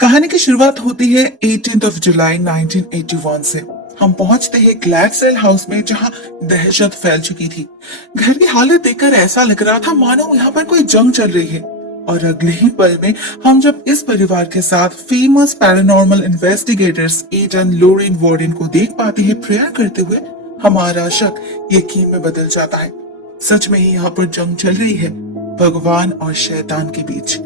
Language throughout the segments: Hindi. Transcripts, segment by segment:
कहानी की शुरुआत होती है 18 जुलाई 1981 से। हम पहुंचते हैं ग्लैडसेल हाउस में, जहां दहशत फैल चुकी थी। घर की हालत देखकर ऐसा लग रहा था मानो यहाँ पर कोई जंग चल रही है। और अगले ही पल में हम जब इस परिवार के साथ फेमस पैरानॉर्मल इन्वेस्टिगेटर्स एडन लोरेन वार्डन को देख पाते हैं प्रेयर करते हुए, हमारा शक यकीन में बदल जाता है। सच में ही यहाँ पर जंग चल रही है, भगवान और शैतान के बीच।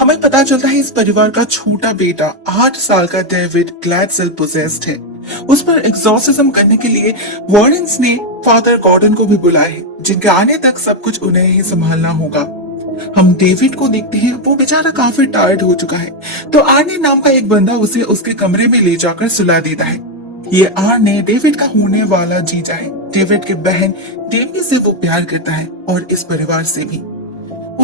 हमें पता चलता है इस परिवार का छोटा बेटा 8 साल का डेविड ग्लैडसेल पोजेस्ड है। उस पर एग्जॉर्सिज्म करने के लिए वार्डन्स ने फादर गॉर्डन को भी बुलाया है, जिनके आने तक सब कुछ उन्हें ही संभालना होगा। हम डेविड को देखते हैं, वो बेचारा काफी टायर्ड हो चुका है। तो आर्ने नाम का एक बंदा उसे उसके कमरे में ले जाकर सुला देता है। ये आर्ने डेविड का होने वाला जीजा है। डेविड की बहन डेमी से वो प्यार करता है और इस परिवार से भी।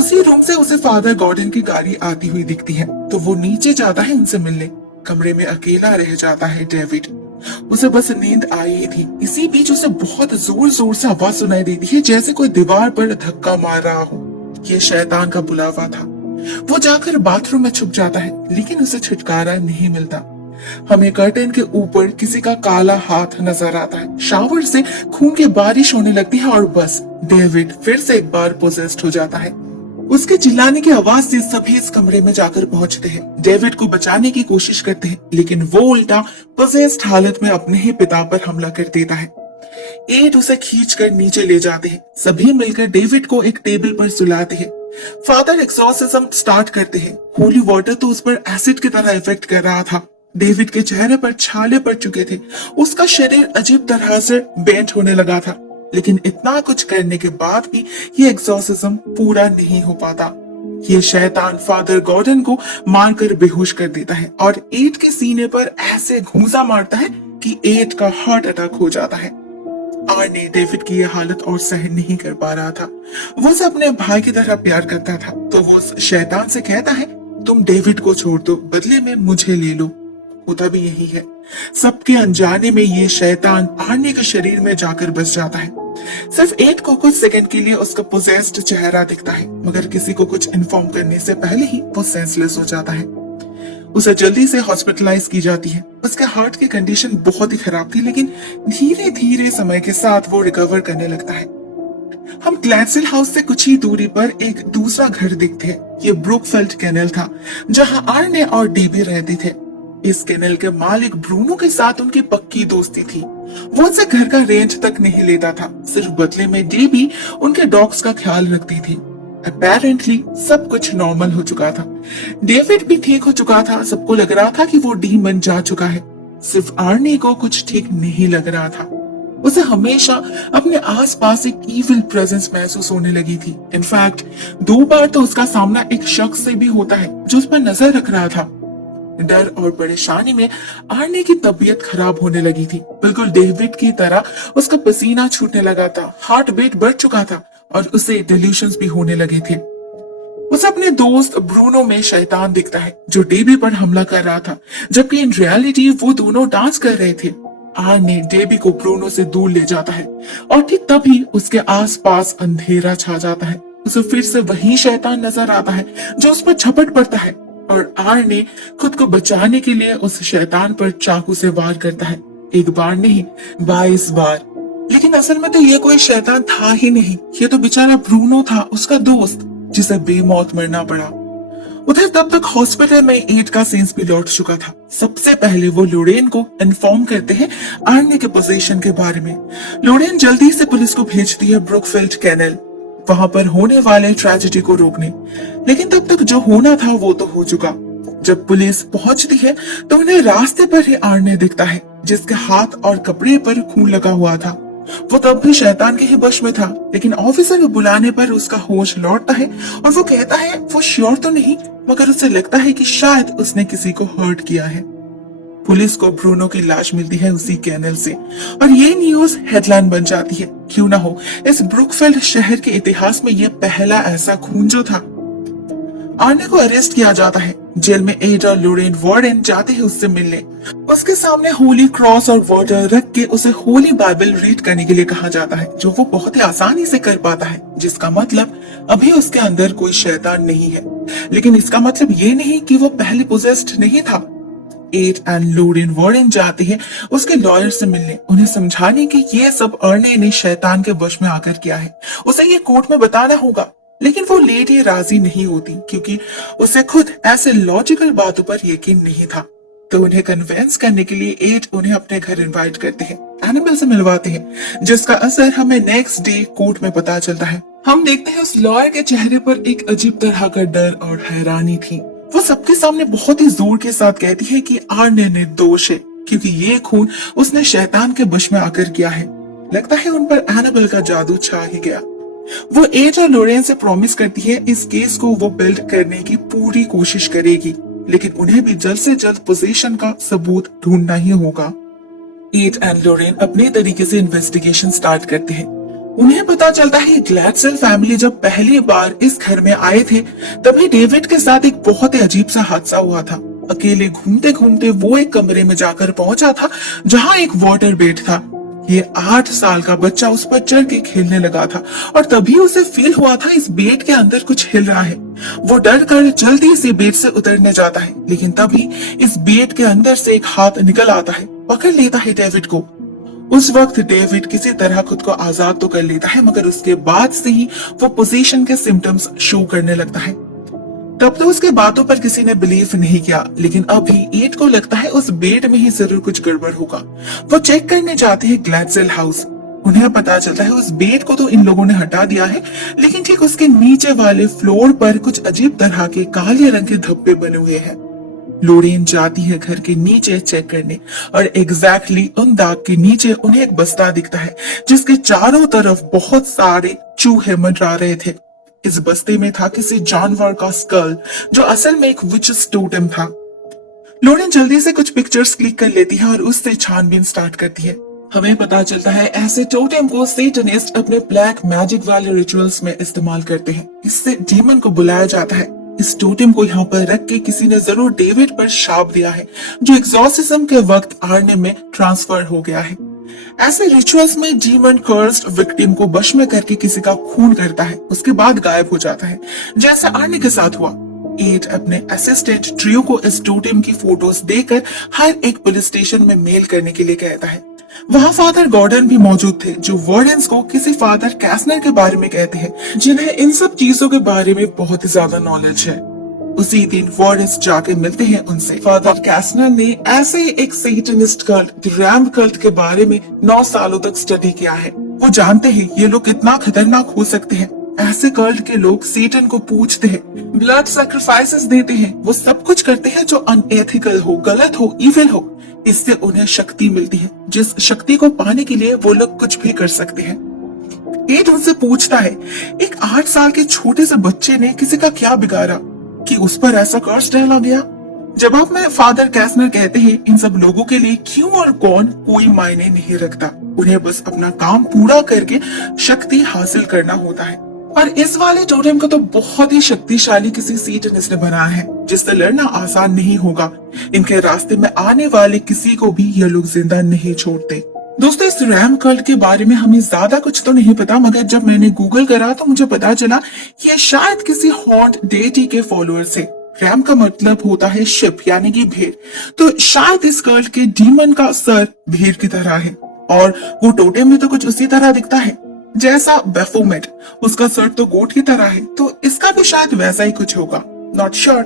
उसी रूम से उसे फादर गॉर्डन की गाड़ी आती हुई दिखती है, तो वो नीचे जाता है उनसे मिलने। कमरे में अकेला रह जाता है डेविड। उसे बस नींद आई ही थी। इसी बीच उसे बहुत जोर जोर से आवाज सुनाई देती है, जैसे कोई दीवार पर धक्का मार रहा हो। ये शैतान का बुलावा था। वो जाकर बाथरूम में छुप जाता है, लेकिन उसे छुटकारा नहीं मिलता। हमें कर्टेन के ऊपर किसी का काला हाथ नजर आता है। शावर से खून की बारिश होने लगती है और बस डेविड फिर से एक बार पोजेस्ड हो जाता है। उसके चिल्लाने की आवाज से सभी इस कमरे में जाकर पहुंचते हैं। डेविड को बचाने की कोशिश करते हैं, लेकिन वो उल्टा पोजेस्ड हालत में अपने ही पिता पर हमला कर देता है। एड उसे खींचकर नीचे ले जाते हैं। सभी मिलकर डेविड को एक टेबल पर सुलाते हैं। फादर एक्सॉर्सिज्म स्टार्ट करते हैं। होली वाटर तो उस पर एसिड की तरह इफेक्ट कर रहा था। डेविड के चेहरे पर छाले पड़ चुके थे। उसका शरीर अजीब तरह से बेंट होने लगा था। लेकिन इतना कुछ करने के बाद भी ये एक्सॉर्सिज्म पूरा नहीं हो पाता। ये शैतान फादर गॉर्डन को मारकर बेहोश कर देता है और एड के सीने पर ऐसे घूंसा मारता है कि एड का हार्ट अटैक हो जाता है। आर्ने डेविड की ये हालत और सहन नहीं कर पा रहा था। वो उसे अपने भाई की तरह प्यार करता था, तो वो उस शैतान से कहता है, तुम डेविड को छोड़ दो, बदले में मुझे ले लो। होता भी यही है। सबके अनजाने में ये शैतान आर्ने के शरीर में जाकर बस जाता है। सिर्फ एड को कुछ सेकंड के लिए उसका पोजेस्ड चेहरा दिखता है, मगर किसी को कुछ इन्फॉर्म करने से पहले ही वो सेंसलेस हो जाता है। उसे जल्दी से हॉस्पिटलाइज की जाती है। उसके हार्ट की कंडीशन बहुत ही खराब थी, लेकिन धीरे धीरे समय के साथ वो रिकवर करने लगता है। हम ग्लैडसेल हाउस से कुछ ही दूरी पर एक दूसरा घर देखते हैं। ये ब्रुकफील्ड कैनल था, जहाँ आर्ने और डेबी रहते थे। इस कैनल के मालिक ब्रूनो के साथ उनकी पक्की दोस्ती थी। वो उनसे घर का रेंट तक नहीं लेता था, सिर्फ बदले में डेबी उनके डॉग्स का ख्याल रखती थी। अपेरेंटली सब कुछ नॉर्मल हो चुका था। डेविड भी ठीक हो चुका था। सबको लग रहा था कि वो डीमन जा चुका है। सिर्फ आर्ने को कुछ ठीक नहीं लग रहा था। उसे हमेशा अपने आसपास एक इविल प्रेजेंस महसूस होने लगी थी। इनफैक्ट 2 बार तो उसका सामना एक शख्स से भी होता है जो उस पर नजर रख रहा था। डर और परेशानी में आर्ने की तबीयत खराब होने लगी थी। बिल्कुल डेविड की तरह उसका पसीना छूटने लगा था, हार्ट बीट बढ़ चुका था और उसे डिल्यूशंस भी होने लगे थे। उसे अपने दोस्त ब्रूनो में शैतान दिखता है, जो डेबी पर हमला कर रहा था, जबकि इन रियलिटी वो दोनों डांस कर रहे थे। आर्ने डेबी को ब्रूनो से दूर ले जाता है और ठीक तभी उसके आसपास अंधेरा छा जाता है। उसे फिर से वही शैतान नजर आता है जो उस पर झपट पड़ता है और आर्ने खुद को बचाने के लिए उस शैतान पर चाकू से वार करता है। एक बार नहीं, 22 बार। लेकिन असल में तो ये कोई शैतान था ही नहीं। ये तो बेचारा ब्रूनो था, उसका दोस्त, जिसे बेमौत मरना पड़ा। उधर तब तक हॉस्पिटल में एड का सेंस भी लौट चुका था। सबसे पहले वो लोरेन को इन्फॉर्म करते हैं आर्ने के पोजीशन के बारे में। लोरेन जल्दी से पुलिस को भेजती है ब्रुकफील्ड कैनल, वहां पर होने वाले ट्रेजेडी को रोकने। लेकिन तब तक जो होना था वो तो हो चुका। जब पुलिस पहुंचती है तो उन्हें रास्ते पर ही आर्ने दिखता है, जिसके हाथ और कपड़े पर खून लगा हुआ था। वो तब भी शैतान के ही वश में था, लेकिन ऑफिसर को बुलाने पर उसका होश लौटता है और वो कहता है वो श्योर तो नहीं, मगर उसे लगता है कि शायद उसने किसी को हर्ट किया है। पुलिस को ब्रूनो की लाश मिलती है उसी कैनल से और ये न्यूज हेडलाइन बन जाती है। क्यों ना हो, इस ब्रुकफील्ड शहर के इतिहास में ये पहला ऐसा खून जो था। आर्ने को अरेस्ट किया जाता है। जेल में एड और लोरेन वार्डन जाते हैं उससे मिलने। उसके सामने होली क्रॉस और वाटर रख के उसे होली बाइबल रीड करने के लिए कहा जाता है, जो वो बहुत ही आसानी से कर पाता है, जिसका मतलब अभी उसके अंदर कोई शैतान नहीं है। लेकिन इसका मतलब ये नहीं कि वो पहले पोजेस्ड नहीं था। एड एंड लोरेन वार्डन जाते हैं उसके लॉयर से मिलने, उन्हें समझाने कि ये सब अर्ने ने शैतान के वश में आकर किया है, उसे ये कोर्ट में बताना होगा। लेकिन वो लेडी राजी नहीं होती क्योंकि उसे खुद ऐसे लॉजिकल बातों पर यकीन नहीं था। तो उन्हें कन्विंस करने के लिए एड उन्हें अपने घर इनवाइट करते हैं, एनिमल से मिलवाते हैं, जिसका असर हमें नेक्स्ट डे कोर्ट में पता चलता है। हम देखते हैं उस लॉयर के चेहरे पर एक अजीब तरह का डर और हैरानी थी। वो सबके सामने बहुत ही जोर के साथ कहती है कि आर्ने निर्दोष है क्योंकि ये खून उसने शैतान के वश में आकर किया है। लगता है उन पर एनाबेल का जादू छा ही गया। वो एज और लोरेन से प्रॉमिस करती है इस केस को वो बिल्ड करने की पूरी कोशिश करेगी, लेकिन उन्हें भी जल्द से जल्द पोजीशन का सबूत ढूंढना ही होगा। एड एंड लोरेन अपने तरीके से इन्वेस्टिगेशन स्टार्ट करते हैं। उन्हें पता चलता है ग्लैडसेल फैमिली जब पहली बार इस घर में आए थे तभी डेविड के साथ एक बहुत ही अजीब सा हादसा हुआ था। अकेले घूमते घूमते वो एक कमरे में जाकर पहुंचा था जहां एक वाटर बेड था। ये 8 साल का बच्चा उस पर चढ़ के खेलने लगा था और तभी उसे फील हुआ था इस बेड के अंदर कुछ हिल रहा है। वो डर कर जल्दी से बेड से उतरने जाता है, लेकिन तभी इस बेड के अंदर से एक हाथ निकल आता है, पकड़ लेता है डेविड को। उस वक्त डेविड किसी तरह खुद को आजाद तो कर लेता है, मगर उसके बाद से ही वो पोजीशन के सिम्टम्स शो करने लगता है। तब तो उसके बातों पर किसी ने बिलीव नहीं किया, लेकिन अभी एड को लगता है उस बेड में ही जरूर कुछ गड़बड़ होगा। वो चेक करने जाते हैं ग्लैडसेल हाउस। उन्हें पता चलता है उस बेड को तो इन लोगों ने हटा दिया है, लेकिन ठीक उसके नीचे वाले फ्लोर पर कुछ अजीब तरह के काले रंग के धब्बे बने हुए हैं। लोरेन जाती है घर के नीचे चेक करने और एग्जैक्टली उन दाग के नीचे उन्हें एक बस्ता दिखता है जिसके चारों तरफ बहुत सारे चूहे मंडरा रहे थे। इस बस्ते में था किसी जानवर का स्कल, जो असल में एक विचेस टोटेम था। लोरेन जल्दी से कुछ पिक्चर्स क्लिक कर लेती है और उससे छानबीन स्टार्ट करती है। हमें पता चलता है ऐसे टोटेम को सेटनिस्ट अपने ब्लैक मैजिक वाले रिचुअल्स में इस्तेमाल करते हैं। इससे डीमन को बुलाया जाता है। इस टोटेम को यहाँ पर रख के किसी ने जरूर डेविड पर शाप दिया है, जो एग्जॉर्सिज्म के वक्त आर्ने में ट्रांसफर हो गया है। ऐसे रिचुअल्स में डीमन कर्स्ड विक्टिम को वश में करके किसी का खून करता है, उसके बाद गायब हो जाता है, जैसा आर्ने के साथ हुआ। एड अपने असिस्टेंट ट्रियो को इस टोटेम की फोटोज देकर हर एक पुलिस स्टेशन में मेल करने के लिए कहता है। वहाँ फादर गॉर्डन भी मौजूद थे, जो वार्डन्स को किसी फादर कैसनर के बारे में कहते हैं, जिन्हें इन सब चीजों के बारे में बहुत ही ज्यादा नॉलेज है। उसी दिन वार्डन्स जाके मिलते हैं उनसे। फादर कैसनर ने ऐसे ही एक सेटनिस्ट कल्ट, द रैम्प कल्ट के बारे में 9 सालों तक स्टडी किया है। वो जानते हैं ये लोग कितना खतरनाक हो सकते हैं। ऐसे कल्ट के लोग सेटन को पूजते हैं, ब्लड सैक्रिफाइसेस देते हैं, वो सब कुछ करते हैं जो अनएथिकल हो, गलत हो, इविल हो। इससे उन्हें शक्ति मिलती है, जिस शक्ति को पाने के लिए वो लोग कुछ भी कर सकते हैं। एड उनसे पूछता है, एक 8 साल के छोटे से बच्चे ने किसी का क्या बिगाड़ा कि उस पर ऐसा कर्स डाला गया? जवाब में फादर कैसनर कहते हैं, इन सब लोगों के लिए क्यों और कौन कोई मायने नहीं रखता, उन्हें बस अपना काम पूरा करके शक्ति हासिल करना होता है। और इस वाले टोटेम को तो बहुत ही शक्तिशाली किसी सेटनिस्ट ने बनाया है, जिससे लड़ना आसान नहीं होगा। इनके रास्ते में आने वाले किसी को भी ये लोग जिंदा नहीं छोड़ते। दोस्तों, इस रैम कल्ट के बारे में हमें ज्यादा कुछ तो नहीं पता, मगर जब मैंने गूगल करा तो मुझे पता चला ये शायद किसी हॉन्ट डेटी के फॉलोअर्स है। रैम का मतलब होता है शिप, यानी कि भेड़। तो शायद इस कल्ट के डीमन का सर भेड़ की तरह है, और वो टोटेम भी तो कुछ उसी तरह दिखता है जैसा बेफोमेट, उसका सर तो गोट की तरह है, तो इसका भी शायद वैसा ही कुछ होगा। Not sure.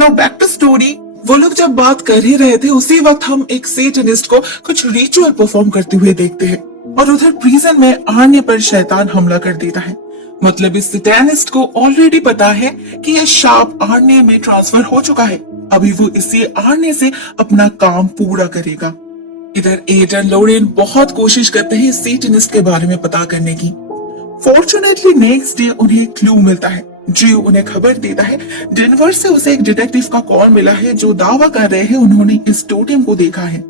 Now back to story. वो लोग जब बात कर ही रहे थे, उसी वक्त हम एक सेटनिस्ट को कुछ रिचुअल परफॉर्म करते हुए देखते हैं, और उधर प्रिजन में आर्ने पर शैतान हमला कर देता है। मतलब इस सेटनिस्ट को ऑलरेडी पता है कि यह शाप आर्ने में ट्रांसफर हो चुका है। अभी वो इसी आर्ने से अपना काम पूरा करेगा। इधर एडन लोरेन बहुत कोशिश करते हैं सेटनिस्ट के बारे में पता करने की। फॉर्चुनेटली नेक्स्ट डे उन्हें क्लू मिलता है। ड्रू उन्हें खबर देता है डेनवर से उसे एक डिटेक्टिव का कॉल मिला है जो दावा कर रहे हैं उन्होंने इस टोटेम को देखा है।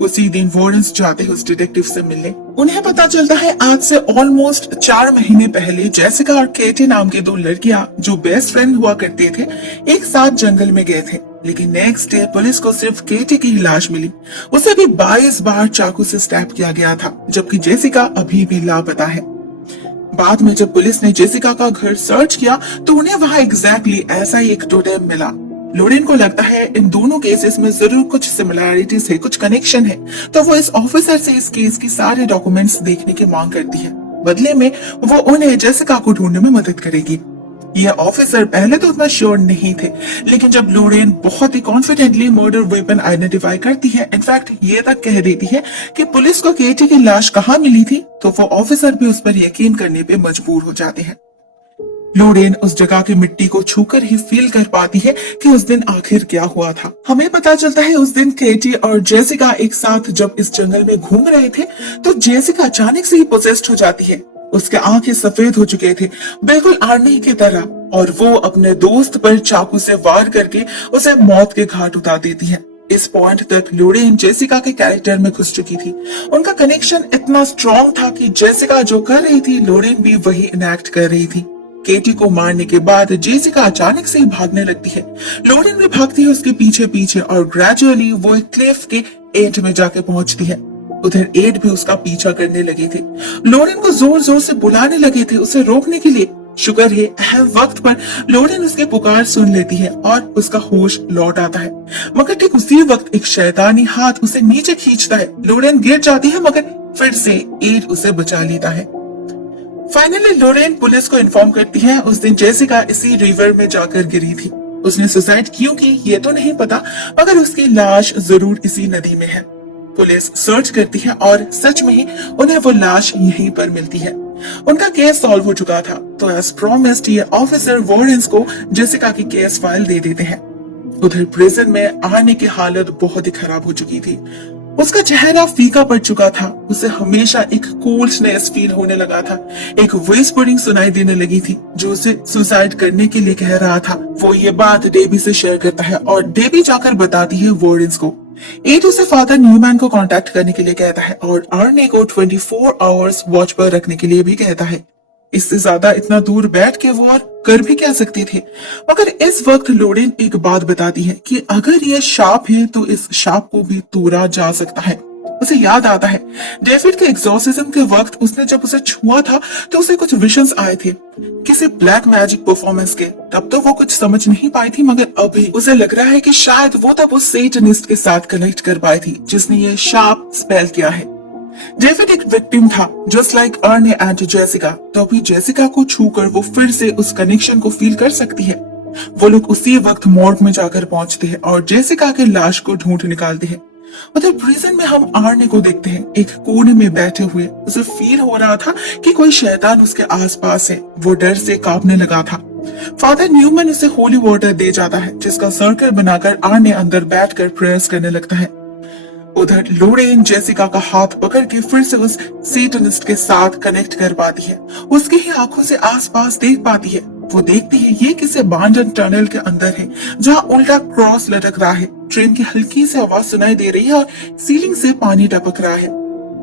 उसी दिन वॉरेंस जाते हैं उस डिटेक्टिव से मिलने। उन्हें पता चलता है आज से ऑलमोस्ट 4 महीने पहले जेसिका और केटी नाम की 2 लड़कियां जो बेस्ट फ्रेंड हुआ करते थे एक साथ जंगल में गए थे। लेकिन नेक्स्ट डे पुलिस को सिर्फ केटी की ही लाश मिली। उसे भी 22 बार चाकू से स्टैब किया गया था, जबकि जेसिका अभी भी लापता है। बाद में जब पुलिस ने जेसिका का घर सर्च किया तो उन्हें वहां एग्जैक्टली ऐसा ही एक टोटेम मिला। लोरेन को लगता है इन दोनों केसेस में जरूर कुछ सिमिलैरिटीज है, कुछ कनेक्शन है, तो वो इस ऑफिसर से इस केस की सारे डॉक्यूमेंट्स देखने की मांग करती है। बदले में वो उन्हें जेसिका को ढूंढने में मदद करेगी। ये ऑफिसर पहले तो उतना श्योर नहीं थे, लेकिन जब लोरेन बहुत ही कॉन्फिडेंटली मर्डर वेपन आइडेंटिफाई करती है, इनफैक्ट ये तक कह देती है कि पुलिस को केटी की लाश कहाँ मिली थी, तो वो ऑफिसर भी उस पर यकीन करने पे मजबूर हो जाते हैं। लोरेन उस जगह की मिट्टी को छूकर ही फील कर पाती है कि उस दिन आखिर क्या हुआ था। हमें पता चलता है उस दिन केटी और जेसिका एक साथ जब इस जंगल में घूम रहे थे तो जेसिका अचानक से ही पोजेस्ड हो जाती है। उसके आंखें सफेद हो चुके थे, बिल्कुल आर्नी की तरह, और वो अपने दोस्त पर चाकू से वार करके उसे मौत के घाट उतार देती है। इस पॉइंट तक लोरेन जेसिका के कैरेक्टर में घुस चुकी थी। उनका कनेक्शन इतना स्ट्रॉन्ग था कि जेसिका जो कर रही थी लोरेन भी वही इनैक्ट कर रही थी। केटी को मारने के बाद जेसिका अचानक से ही भागने लगती है। लोरेन भी भागती है उसके पीछे पीछे और ग्रेजुअली वो एक क्लिफ के एंड में जाके पहुंचती है। उधर एड भी उसका पीछा करने लगे थे। लोरेन को जोर जोर से बुलाने लगे थे उसे रोकने के लिए। शुक्र है अहम वक्त पर लोरेन उसके पुकार सुन लेती है और उसका होश लौट आता है। मगर ठीक उसी वक्त एक शैतानी हाथ उसे नीचे खींचता है। लोरेन गिर जाती है मगर फिर से एड उसे बचा लेता है। फाइनली लोरेन पुलिस को इन्फॉर्म करती है उस दिन जेसिका इसी रिवर में जाकर गिरी थी। उसने सुसाइड क्यों की ये तो नहीं पता, मगर उसकी लाश जरूर इसी नदी में है। पुलिस सर्च करती है और सच में ही उन्हें वो लाश यहीं पर मिलती है। उनका केस सॉल्व हो चुका था, तो एज प्रॉमिस्ड ये ऑफिसर वॉरेंस को जेसिका की केस फाइल दे देते हैं। उधर प्रिजन में आर्नी की हालत बहुत ही खराब हो चुकी थी। उसका चेहरा फीका पड़ चुका था। उसे हमेशा एक कोल्डनेस फील होने लगा था। एक विस्परिंग सुनाई देने लगी थी जो उसे सुसाइड करने के लिए कह रहा था। वो ये बात डेबी से शेयर करता है और डेबी जाकर बताती है वॉरेंस को। एड उसे फादर न्यूमैन को कांटेक्ट करने के लिए कहता है और आर्ने को 24 आवर्स वॉच पर रखने के लिए भी कहता है। इससे ज्यादा इतना दूर बैठ के वो और कर भी क्या सकते थे। मगर इस वक्त लोरेन एक बात बताती है कि अगर ये शाप है तो इस शाप को भी तोड़ा जा सकता है। उसे याद आता है डेविड के एग्जॉर्सिज्म के वक्त उसने जब उसे छुआ था तो उसे कुछ विजन्स आए थे किसी ब्लैक मैजिक परफॉर्मेंस के। तब तो वो कुछ समझ नहीं पाई थी, मगर अभी उसे लग रहा है कि शायद वो तब उस सेटनिस्ट के साथ कनेक्ट कर पाई थी जिसने ये शाप स्पेल किया है। डेविड एक विक्टिम था just like Arne and Jessica, तो अभी जेसिका को छूकर वो फिर से उस कनेक्शन को फील कर सकती है। वो लोग उसी वक्त मॉर्ग में जाकर पहुंचते हैं और जेसिका के लाश को ढूंढ निकालते हैं। उधर प्रिजन में हम आर्ने को देखते हैं एक कोने में बैठे हुए। उसे फील हो रहा था कि कोई शैतान उसके आसपास है। वो डर से कांपने लगा था। फादर न्यूमैन उसे होली वाटर दे जाता है जिसका सर्कल बनाकर आर्ने अंदर बैठकर प्रेयर्स करने लगता है। उधर लोरेन जेसिका का हाथ पकड़ के फिर से उस सेटनिस्ट के साथ कनेक्ट कर पाती है। उसकी ही आंखों से आसपास देख पाती है। वो देखती है ये किसी अबांडन टनल के अंदर है जहाँ उल्टा क्रॉस लटक रहा है। ट्रेन की हल्की सी आवाज सुनाई दे रही है और सीलिंग से पानी टपक रहा है।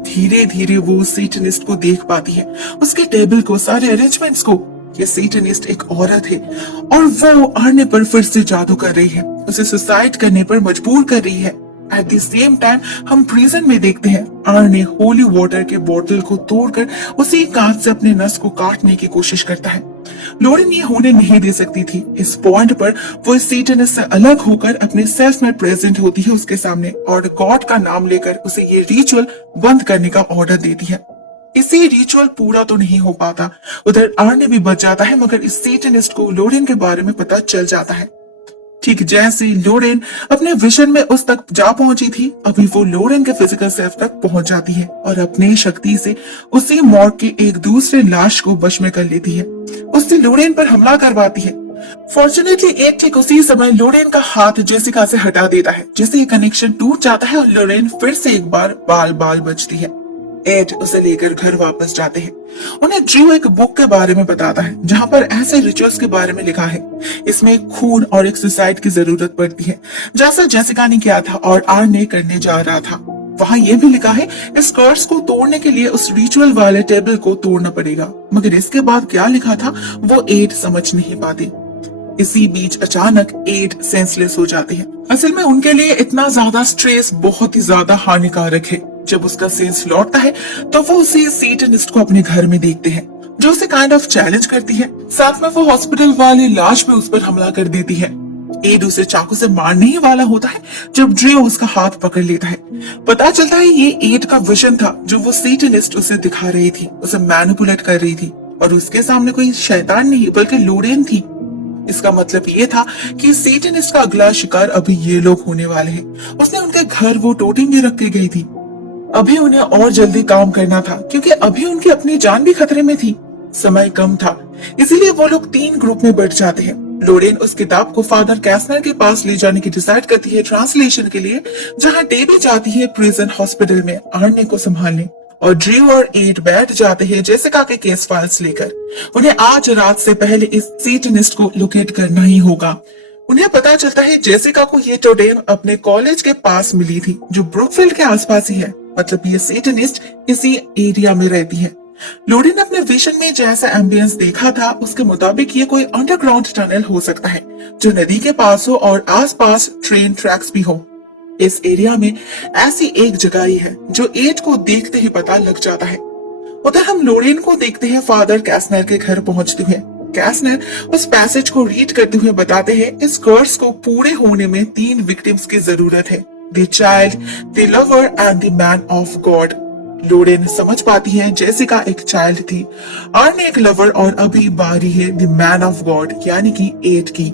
धीरे धीरे वो उस सेटनिस्ट को देख पाती है, उसके टेबल को, सारे अरेंजमेंट्स को। ये सेटनिस्ट एक औरत है और वो आर्ने पर फिर से जादू कर रही है, उसे सुसाइड करने पर मजबूर कर रही है। एट द सेम टाइम हम प्रिजन में देखते हैं आर्ने होली वाटर के बोतल को तोड़कर उसी कांच से अपने नस को काटने की कोशिश करता है। लोरेन ये होने नहीं दे सकती थी। इस पॉइंट पर वो सेटनिस्ट से अलग होकर अपने सेल्फ में प्रेजेंट होती है उसके सामने और गॉड का नाम लेकर उसे ये रिचुअल बंद करने का ऑर्डर देती है। इसी रिचुअल पूरा तो नहीं हो पाता। उधर आर्ने भी बच जाता है, मगर इस सेटनिस्ट को लोरेन के बारे में पता चल जाता है। ठीक जैसे लोरेन अपने विजन में उस तक जा पहुंची थी, अभी वो लोरेन के फिजिकल सेल्फ तक पहुंच जाती है और अपनी शक्ति से उसी मॉर्ग के एक दूसरे लाश को वश में कर लेती है। उससे लोरेन पर हमला करवाती है। फॉर्चुनेटली एक ठीक उसी समय लोरेन का हाथ जेसिका से हटा देता है, जिससे ये कनेक्शन टूट जाता है और लोरेन फिर से एक बार बाल बाल बचती है। एड उसे लेकर घर वापस जाते हैं। उन्हें ड्रू एक बुक के बारे में बताता है जहाँ पर ऐसे रिचुअल्स के बारे में लिखा है। इसमें खून और एक सुसाइड की जरूरत पड़ती है, जैसा जेसिका ने किया था और आर्ने करने जा रहा था। वहाँ ये भी लिखा है इस कर्स को तोड़ने के लिए उस रिचुअल वाले टेबल को तोड़ना पड़ेगा, मगर इसके बाद क्या लिखा था वो एड समझ नहीं पाते। इसी बीच अचानक एड सेंसलेस हो जाते हैं। असल में उनके लिए इतना ज्यादा स्ट्रेस बहुत ही ज्यादा हानिकारक है। जब उसका सेंस लौटता है तो वो उसी सेटनिस्ट को अपने घर में देखते हैं, जो उसे काइंड ऑफ चैलेंज करती है। साथ में वो हॉस्पिटल वाली लाश पे उस पर हमला कर देती है। एड उसे चाकू से मारने ही वाला होता है जब ड्रियो उसका हाथ पकड़ लेता है। पता चलता है ये एड का विजन था जो वो सेटनिस्ट उसे दिखा रही थी, उसे मैनिपुलेट कर रही थी, और उसके सामने कोई शैतान नहीं बल्कि लोरेन थी। इसका मतलब ये था कि सेटनिस्ट का अगला शिकार अभी ये लोग होने वाले हैं। उसने उनके घर वो टोटेम भी रख के गई थी। अभी उन्हें और जल्दी काम करना था क्योंकि अभी उनकी अपनी जान भी खतरे में थी। समय कम था, इसीलिए वो लोग 3 ग्रुप में बढ़ जाते हैं। लोरेन उस किताब को फादर कैस्नर के पास ले जाने की डिसाइड करती है ट्रांसलेशन के लिए, जहाँ डेबी जाती है प्रिजन हॉस्पिटल में आर्ने को संभालने, और ड्रू और एड बैठ जाते हैं जेसिका के केस फाइल्स लेकर। उन्हें आज रात से पहले इस सेटनिस्ट को लोकेट करना ही होगा। उन्हें पता चलता है जेसिका को ये टोटेम अपने कॉलेज के पास मिली थी, जो ब्रुकफील्ड के आसपास ही है। मतलब ये सेटनिस्ट इसी एरिया में रहती है। लोरेन अपने विजन में जैसा एम्बियंस देखा था उसके मुताबिक ये कोई अंडरग्राउंड टनल हो सकता है जो नदी के पास हो और आसपास ट्रेन ट्रैक्स भी हो। इस एरिया में ऐसी एक जगह ही है जो एड को देखते ही पता लग जाता है। उधर हम लोरेन को देखते हैं फादर कैस्नर के घर पहुंचते हुए। कैस्नर उस पैसेज को रीड करते हुए बताते हैं इस कर्स को पूरे होने में 3 विक्टिम्स की जरूरत है, the child, the lover and the man of God. Lorraine समझ पाती है जेसिका एक चाइल्ड थी, आर्ने एक लवर, और अभी बारी है द मैन ऑफ गॉड यानी कि एड की।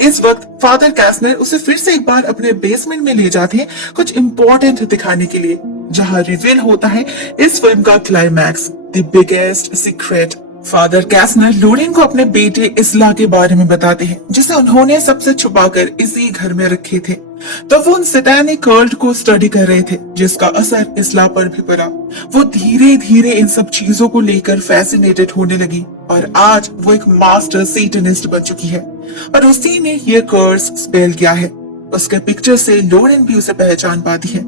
इस वक्त फादर कैस्नर उसे फिर से एक बार अपने बेसमेंट में ले जाते हैं कुछ इम्पोर्टेंट दिखाने के लिए, जहां रिवील होता है इस फिल्म का climax, the biggest secret. Father Kasner Lorraine को अपने बेटे इसला के बारे में बताते हैं जिसे उन्होंने सबसे छुपाकर इसी घर में रखे थे। तो वो उन सैतानिक कल्ट को स्टडी कर रहे थे जिसका असर इसला पर भी पड़ा। वो धीरे धीरे इन सब चीजों को लेकर फैसिनेटेड होने लगी और आज वो एक मास्टर सेटनिस्ट बन चुकी है, और उसी ने ये कर्स स्पेल किया है। उसके पिक्चर से लोरेन भी उसे पहचान पाती है।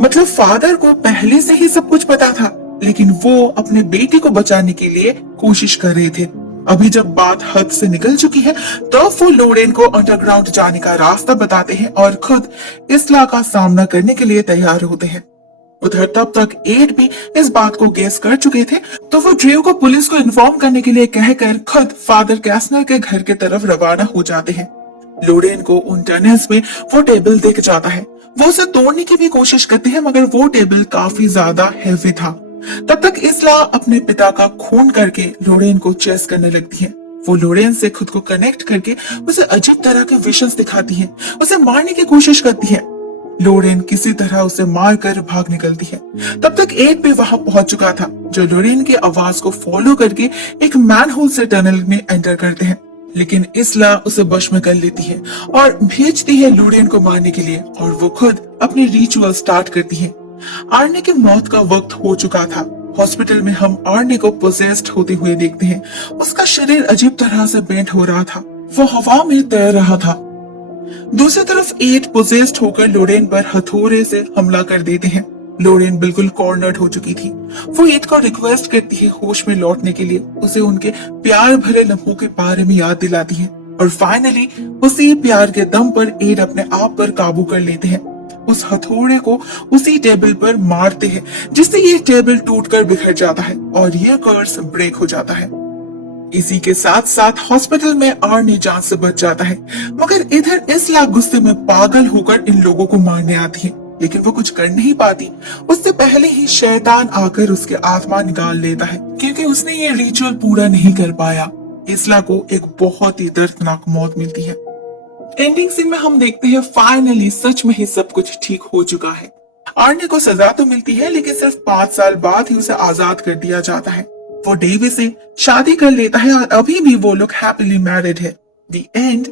मतलब फादर को पहले से ही सब कुछ पता था, लेकिन वो अपने बेटे को बचाने के लिए कोशिश कर रहे थे। अभी जब बात हद से निकल चुकी है तो वो लोरेन को अंडरग्राउंड जाने का रास्ता बताते हैं और खुद इसला का सामना करने के लिए तैयार होते हैं। उधर तब तक एड भी इस बात को गेस कर चुके थे, तो वो ड्रू को पुलिस को इन्फॉर्म करने के लिए कहकर खुद फादर कैस्नर के घर की तरफ रवाना हो जाते हैं। लोरेन को उन टनल्स में वो टेबल दिख जाता है। वो उसे तोड़ने की भी कोशिश करते हैं मगर वो टेबल काफी ज्यादा हेवी था। तब तक इसला अपने पिता का खून करके लोरेन को चेस करने लगती है। वो लोरेन से खुद को कनेक्ट करके उसे अजीब तरह के विजन्स दिखाती है, उसे मारने की कोशिश करती है। लोरेन किसी तरह उसे मारकर भाग निकलती है। तब तक एड भी वहां पहुंच चुका था, जो लोरेन की आवाज को फॉलो करके एक मैनहोल से टनल में एंटर करते हैं। लेकिन इसला उसे वश में कर लेती है और भेजती है लोरेन को मारने के लिए, और वो खुद अपनी रिचुअल स्टार्ट करती है। आर्ने की मौत का वक्त हो चुका था। हॉस्पिटल में हम आर्ने को पोजेस्ड होते हुए देखते हैं। उसका शरीर अजीब तरह से बेंट हो रहा था, वो हवा में तैर रहा था। दूसरी तरफ एड पोजेस्ड होकर लोरेन पर हथौड़े से हमला कर देते हैं। लोरेन बिल्कुल कॉर्नर्ड हो चुकी थी। वो एड को रिक्वेस्ट करती है होश में लौटने के लिए, उसे उनके प्यार भरे लम्हों के बारे में याद दिलाती है, और फाइनली उसी प्यार के दम पर एड अपने आप पर काबू कर लेते हैं। उस हथौड़े को उसी टेबल पर मारते हैं जिससे ये टेबल टूटकर बिखर जाता है और ये कर्स ब्रेक हो जाता है। इसी के साथ साथ हॉस्पिटल में आर्ने जान से बच जाता है, मगर इधर इसला गुस्से में पागल होकर इन लोगों को मारने आती है, लेकिन वो कुछ कर नहीं पाती। उससे पहले ही शैतान आकर उसके आत्मा निकाल लेता है क्योंकि उसने ये रिचुअल पूरा नहीं कर पाया। इसला को एक बहुत ही दर्दनाक मौत मिलती है। एंडिंग सीन में हम देखते हैं फाइनली सच में ही सब कुछ ठीक हो चुका है। आर्ने को सजा तो मिलती है लेकिन सिर्फ 5 साल बाद ही उसे आजाद कर दिया जाता है। वो डेवी से शादी कर लेता है और अभी भी वो लोग हैप्पीली मैरिड है। The end.